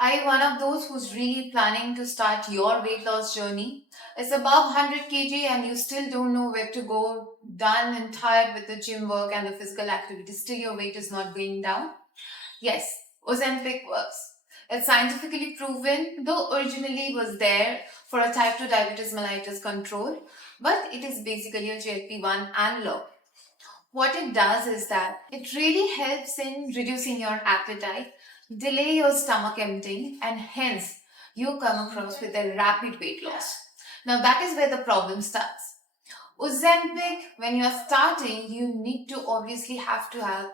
Are you one of those who's really planning to start your weight loss journey? It's above 100 kg and you still don't know where to go, done and tired with the gym work and the physical activity, still your weight is not going down? Yes, Ozempic works. It's scientifically proven, though originally was there for a type 2 diabetes mellitus control, but it is basically a GLP-1 analog. What it does is that it really helps in reducing your appetite, delay your stomach emptying, and hence you come across with a rapid weight loss. Now that is where the problem starts. Ozempic, when you are starting, you need to obviously have to have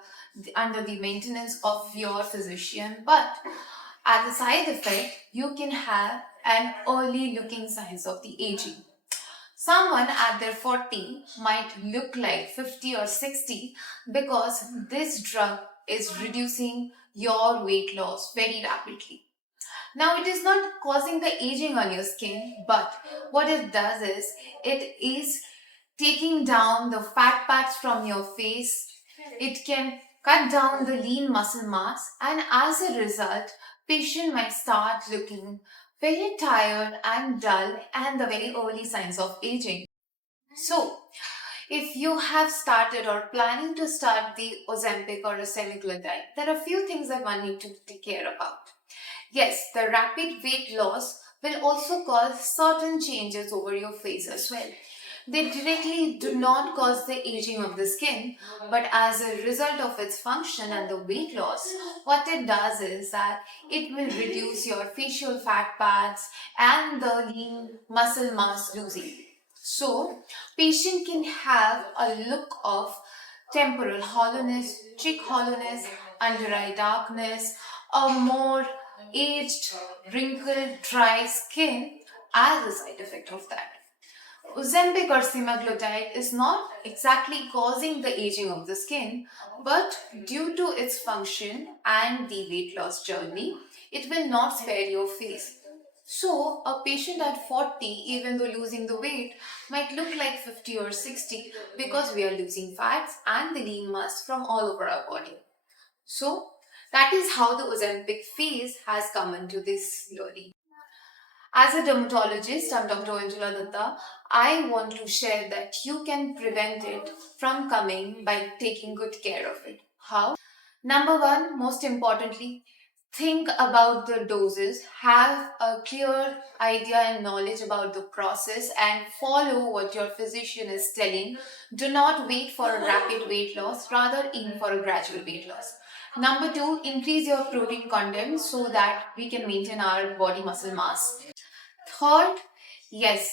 under the maintenance of your physician, but as a side effect, you can have an early looking signs of the aging. Someone at their 40 might look like 50 or 60 because this drug is reducing your weight loss very rapidly. Now, it is not causing the aging on your skin, but what it does is it is taking down the fat pads from your face. It can cut down the lean muscle mass, and as a result, patient might start looking very tired and dull and the very early signs of aging. So, if you have started or planning to start the Ozempic or a semaglutide, there are a few things that one need to take care about. Yes, the rapid weight loss will also cause certain changes over your face as well. They directly do not cause the aging of the skin, but as a result of its function and the weight loss, what it does is that it will reduce your facial fat pads and the lean muscle mass losing. So, patient can have a look of temporal hollowness, cheek hollowness, under eye darkness, a more aged, wrinkled, dry skin as a side effect of that. Ozempic or semaglutide is not exactly causing the aging of the skin, but due to its function and the weight loss journey, it will not spare your face. So, a patient at 40, even though losing the weight, might look like 50 or 60 because we are losing fats and the lean mass from all over our body. So, that is how the Ozempic phase has come into this journey. As a dermatologist, I'm Dr. Angela Datta. I want to share that you can prevent it from coming by taking good care of it. How? Number one, most importantly, think about the doses, have a clear idea and knowledge about the process, and follow what your physician is telling. Do not wait for a rapid weight loss, rather, aim for a gradual weight loss. Number two, increase your protein content so that we can maintain our body muscle mass. Third, yes,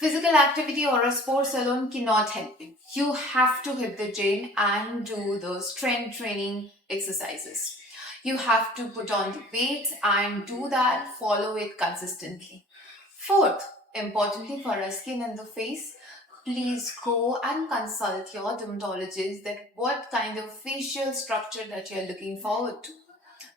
physical activity or a sports alone cannot help you. You have to hit the gym and do the strength training exercises. You have to put on the weights and do that, follow it consistently. Fourth, importantly for our skin and the face, please go and consult your dermatologist that what kind of facial structure that you're looking forward to.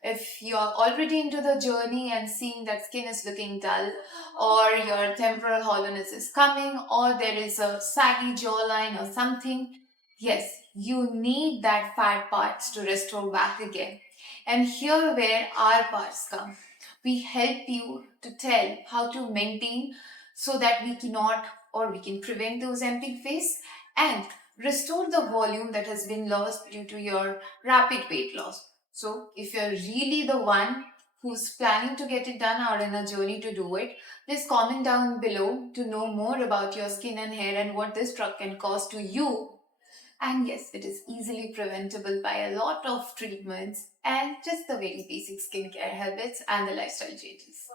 If you're already into the journey and seeing that skin is looking dull, or your temporal hollowness is coming, or there is a saggy jawline or something, yes, you need that fat parts to restore back again. And here where our parts come. We help you to tell how to maintain so that we cannot or we can prevent those empty phase and restore the volume that has been lost due to your rapid weight loss. So, if you're really the one who's planning to get it done or in a journey to do it, please comment down below to know more about your skin and hair and what this drug can cause to you. And yes, it is easily preventable by a lot of treatments and just the very basic skincare habits and the lifestyle changes.